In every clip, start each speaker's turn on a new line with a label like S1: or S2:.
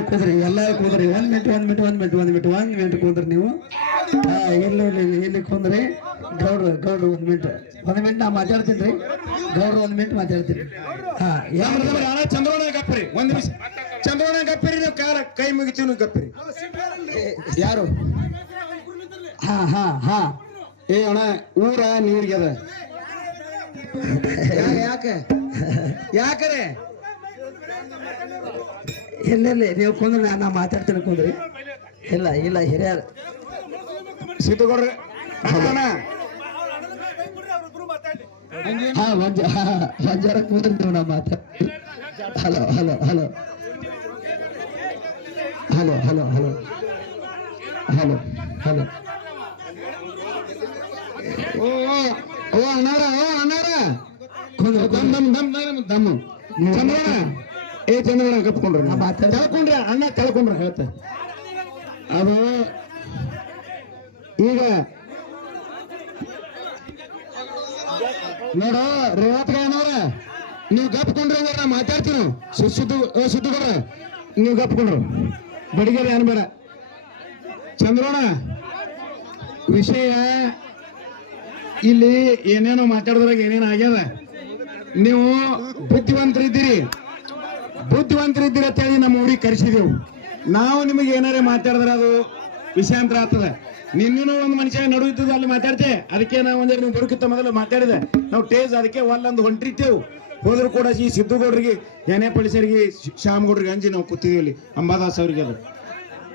S1: ಕೂದ್ರಿ ಎಲ್ಲ ಕೂದ್ರಿ. ಒಂದ್ ಮಿನಿಟ್ ಒಂದ್ ಮಿನಿಟ್ ಒಂದ್ ಮಿನಿಟ್ ಒಂದ್ ಮಿನಿಟ್ ಒಂದ್ ಮಿನಿಟ್ ಕೂದ್ರಿ ನೀವು. ಹಾ ಇಲ್ಲಿ ಎಲ್ಲಿ ಇಲ್ಲಿ ಕುಂದ್ರಿ. ಗೌಡ್ರು ಗೌಡ್ರು ಒಂದ್ ಮಿನಿಟ್ ಒಂದ್ ಮಿನಿಟ್ ನಾ ಮಾತಾಡ್ತೀನಿ ರೀ. ಗೌಡ್ರು ಒಂದ್ ಮಿನಿಟ್ ಮಾತಾಡ್ತೀನಿ. ಹಾ
S2: ಚಂದ್ರೋಣ ಗಪ್ಪರಿ. ಒಂದ್ ನಿಮಿಷ. ಚಂದ್ರೋಣ ಗಪ್ಪರಿ ನೀವು ಕಾಲ ಕೈ ಮುಗಿತೀವಿ ಗಪ್ಪರಿ. ಯಾರು?
S1: ಹಾ ಹಾ ಹಾ.
S2: ಏ ಅಣ್ಣ ಊರ ನೀರಿಗೆ ಅದ. ಯಾಕೆ? ಯಾಕರೆ
S1: ಎಲ್ಲೆಲ್ಲಿ ನೀವು ಕುಂದ್ರ ನಾ- ನಾ ಮಾತಾಡ್ತೀನಿ ಕುಂದ್ರಿ. ಇಲ್ಲ ಇಲ್ಲ ಹಿರಿಯರ್.
S2: ಸಿದ್ದುಗೌಡ್ರ ಅಣ್ಣ
S1: ಹಾ ಒಂದ್ ಹಾ ಒಂದ್ ಜರ ಕೂದ್ರಿ ನೀವು ನಾ ಮಾತಾಡ್ತೀನಿ hello hello hello. Hello hello hello. Hello hello.
S2: ಓ ಓ, ಅಣ್ಣಾರ ಓ ಅಣ್ಣಾರ ದಮ್ ದಮ್ ದಮ್ ದಮ್ ದಮ್. ಚಂದ್ರಣ್ಣ. ಏ ಚಂದ್ರಣ್ಣ ಕಪ್ಕೊಂಡ್ರಿ. ಕಳ್ಕೊಂಡ್ರಿ ಅಣ್ಣ ಕಳ್ಕೊಂಡ್ರಿ ಹೇಳ್ತ. ಅದು ಈಗ ನೋಡ ರೇವತ್ ಗಾಯನವ್ರ ನೀವು ಗಪ್ಕೊಂಡ್ರಿ ಅಂದ್ರೆ ನಾ ಮಾತಾಡ್ತೀನಿ. ಸುಸುದ್ದು ಓ ನೀವು ಗಪ್ಕೊಂಡ್ರು. ಬಡಿಗೆರೆ ಏನ್ ಬೇಡ. ಚಂದ್ರೋಣ ವಿಷಯ ಇಲ್ಲಿ ಏನೇನೋ ಮಾತಾಡಿದ್ರಾಗ ಏನೇನು ಆಗ್ಯದ. ನೀವು ಬುದ್ಧಿವಂತರಿದ್ದೀರಿ. ಬುದ್ಧಿವಂತರಿದ್ದೀರಿ ಅಂತ ಹೇಳಿ ನಮ್ಮ ಊರಿಗೆ ಕರೆಸಿದೆವು. ನಾವು ನಿಮಗೆ ಏನಾರೇ ಮಾತಾಡಿದ್ರೆ ಅದು ವಿಷಯಾಂತರ ಆಗ್ತದೆ. ನಿನ್ನೂ ಒಂದು ಮನುಷ್ಯ ನಡುತ್ತದ ಅಲ್ಲಿ ಮಾತಾಡ್ತೆ. ಅದಕ್ಕೆ ನಾವು ಒಂದೇ ನೀವು ಬರೋಕ್ಕಿಂತ ಮೊದಲು ಮಾತಾಡಿದೆ. ನಾವು ಟೇಜ್ ಅದಕ್ಕೆ ಒಲ್ಲೊಂದು ಹೊಂಟಿರ್ತೇವು. ಹೋದ್ರು ಕೂಡ ಈ ಸಿದ್ದುಗೌಡ್ರಿಗೆ, ಎನೆ ಪಳಿಸರಿಗೆ ಶ್ಯಾಮಗೌಡ್ರಿಗೆ ಅಂಜಿ ನಾವು ಕೂತಿದ್ದೀವಿ ಇಲ್ಲಿ ಅಂಬಾದಾಸ್ ಅವರಿಗೆ ಅದು.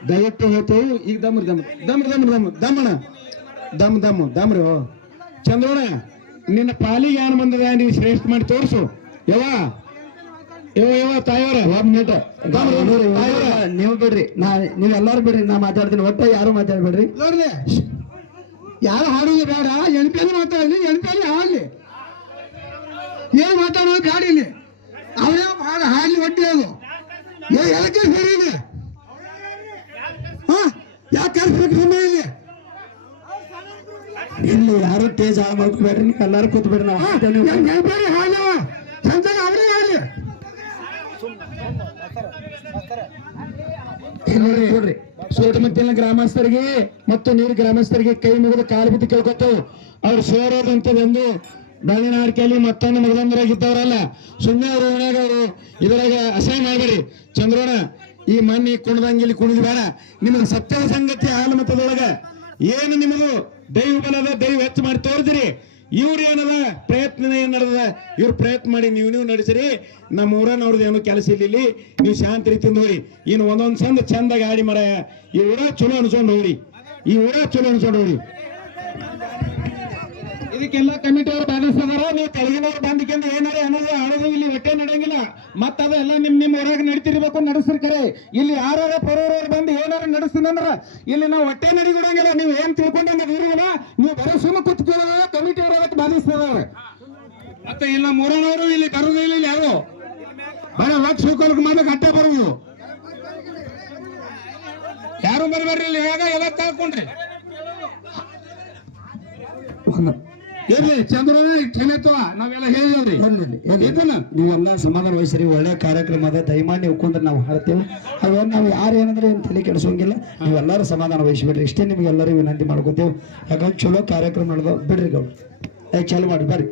S2: ದಯವಿಟ್ಟು ಹೇಳ್ತೇವೆ, ಈಗ ದಮ್ರಿ ದಮ್ ದಮ್ ದಮ್ ದಮ್ ದಮ್ಮಣ ದಮ್ ದಮ್ ದಮ್ರಿ. ಓ ಚಂದ್ರೋಣ, ನಿನ್ನ ಪಾಲಿಗೆ ಏನು ಬಂದದ ನೀವು ಶ್ರೇಷ್ಠ ಮಾಡಿ ತೋರಿಸು. ಯವ ಯವ ಯವ ತಾಯವರ
S1: ಒಂದ್ ಮಿನಿಟ್ ನೀವು ಬಿಡ್ರಿ. ನಾ ನೀವ್ ಎಲ್ಲಾರು ಬಿಡ್ರಿ. ನಾ ಮಾತಾಡ್ತೀನಿ. ಒಟ್ಟ ಯಾರು ಮಾತಾಡ್ಬೇಡ್ರಿ?
S2: ನೋಡ್ರಿ ಯಾರು ಹಾಡುದು ಬೇಡ. ಎಣ್ಪೇಲಿ ಮಾತಾಡಲಿ. ಎಣ್ಪೇಲಿ ಹಾಡಲಿ. ಏನು ಮಾತಾಡೋದು ಬೇಡ ಇಲ್ಲಿ. ಅವರೇ ಹಾಡು ಹಾಡಲಿ ಒಟ್ಟಿ ಅದು ಏ ಎದಕ್ಕೆ ಸರಿ ಇಲ್ಲಿ? ಹಾ? ಯಾಕೆ ಕರ್ಸ್ಬೇಕು ಸುಮ್ಮನೆ ಇಲ್ಲಿ?
S1: ಇಲ್ಲಿ ಯಾರು ತೇಜ್ ಹಾಳು ಮಾಡ್ಕೋಬೇಡ್ರಿ. ನೀವು ಎಲ್ಲಾರು ಕೂತ್ಬೇಡ್ರಿ. ನಾವು
S2: ಹಾಡವ ಸಂತಾನ ಅವರೇ ಹಾಡಲಿ.
S1: ನೋಡ್ರಿ ನೋಡ್ರಿ
S2: ಸುತ್ತಮುತ್ತಲಿನ ಗ್ರಾಮಸ್ಥರಿಗೆ ಮತ್ತು ನೀರು ಗ್ರಾಮಸ್ಥರಿಗೆ ಕೈ ಮುಗಿದು ಕಾಲು ಬಿದ್ದು ಕೇಳ್ಕೊತಾವ್ ಅವ್ರು ಸೇರೋದಂತದೊಂದು ಬೆಳ್ಳಿನಾಡಿಕೆಯಲ್ಲಿ ಮತ್ತೊಂದು ಮಗದೊಂದರಾಗಿದ್ದವರಲ್ಲ ಸುಮ್ಮನೆ ಅವರು ಓಣ್ಯಾಗ ಅವರು ಇದ್ರಾಗ ಅಸಹ್ಯ ಮಾಡಬೇಡಿ ಚಂದ್ರೋಣ, ಈ ಮಣ್ಣಿ ಕುಣದಂಗಿಲ್ಲಿ ಕುಣಿದು ಬೇಡ. ನಿಮಗೆ ಸತ್ಯದ ಸಂಗತಿ ಹಾಲು ಮತದೊಳಗ. ಏನು ನಿಮಗೂ ದೈವ ಬಲದ ದೈವ ಹೆಚ್ಚು ಮಾಡಿ ತೋರಿದಿರಿ. ಇವ್ರು ಏನದ? ಪ್ರಯತ್ನ ಏನ್ ನಡೆದ ಇವ್ರ ಪ್ರಯತ್ನ ಮಾಡಿ ನೀವು ನೀವು ನಡೆಸಿರಿ. ನಮ್ಮ ಊರನ್ನ ಅವ್ರದ್ದು ಏನು ಕೆಲಸ ಇಲ್ಲ ನೀವು ಶಾಂತ ರೀತಿಯಿಂದ ಹೋಗಿ ಇನ್ನು ಒಂದೊಂದ್ ಚಂದ ಚಂದ ಗಾಡಿ ಮರ ಈ ಊರ ಚಲೋ ಅನ್ಸ್ಕೊಂಡು ಹೋಗ್ರಿ. ಈ ಊರ ಚಲೋ ಅನ್ಸ್ಕೊಂಡು ಹೋಗ್ರಿ. ಇದಕ್ಕೆಲ್ಲ ಕಮಿಟಿ ಅವ್ರು ಬಾಧಿಸ್ತಾರ ನೀವು ತೆಲುಗಿನವ್ರು ಬಂದಕ್ಕಿಂತ ಏನಾರ ಅನ್ನೋದು ಆಳೋದು ಇಲ್ಲಿ ಹೊಟ್ಟೆ ನಡೆಯಂಗಿಲ್ಲ. ಮತ್ತ ಅದೆಲ್ಲ ನಿಮ್ ನಿಮ್ ಊರಾಗ ನಡೀತಿರ್ಬೇಕು ನಡೆಸ್ರಿ ಕರೆ. ಇಲ್ಲಿ ಯಾರಾರ ಪರವ್ರವ್ರು ಬಂದು ಏನಾರ ನಡೆಸ್ತೀನಂದ್ರ ಇಲ್ಲಿ ನಾವು ಹೊಟ್ಟೆ ನಡಿಗೊಡಂಗಿಲ್ಲ ನೀವು ಏನ್ ತಿಳ್ಕೊಂಡಂಗ ಇರುವಿಲ್ಲ ಇಲ್ಲ ಮೂರನವರು ಇಲ್ಲಿ ಕರುದಿಲ್ಲ ಇಲ್ಲ ಯಾರು? ಬರೀ ಲಕ್ಷ ಹೋಗೋದಕ್ಕೆ ಮಾತ್ರ ಅಟ್ಟೆ ಬರುವುದು. ಯಾರು ಬರಬೇಡ್ರಿ ಇಲ್ಲಿ ಹೇಗ ಎಲ್ಲ ತಾಳ್ಕೊಂಡ್ರಿ. ಇರ್ಲಿ ಚಂದ್ರನ ಕ್ಷಮೆತ್ವ ನಾವೆಲ್ಲ ಹೇಳಿದ್ರಿ ಇದನ್ನ
S1: ನೀವೆಲ್ಲ ಸಮಾಧಾನ ವಹಿಸ್ರಿ ಒಳ್ಳೆ ಕಾರ್ಯಕ್ರಮ ಅದ ದಯಮಾಡಿ ನೀವು ಕುಂದ್ರೆ ನಾವು ಹಾಡ್ತೇವೆ. ಅವಾಗ ನಾವು ಯಾರು ಏನಂದ್ರೆ ಏನು ತಲೆ ಕೆಡಿಸೋಂಗಿಲ್ಲ. ನೀವೆಲ್ಲರೂ ಸಮಾಧಾನ ವಹಿಸ್ಬಿಡ್ರಿ. ಇಷ್ಟೇ ನಿಮ್ಗೆ ಎಲ್ಲರಿಗೂ ವಿನಂತಿ ಮಾಡ್ಕೋತೇವೆ. ಯಾಕಂದ್ರೆ ಚಲೋ ಕಾರ್ಯಕ್ರಮ ನಡೆದ ಬಿಡ್ರಿ ಗೌಡ್ರು. ಏ ಚಲೋ ಮಾಡಿ ಬರ್ರಿ.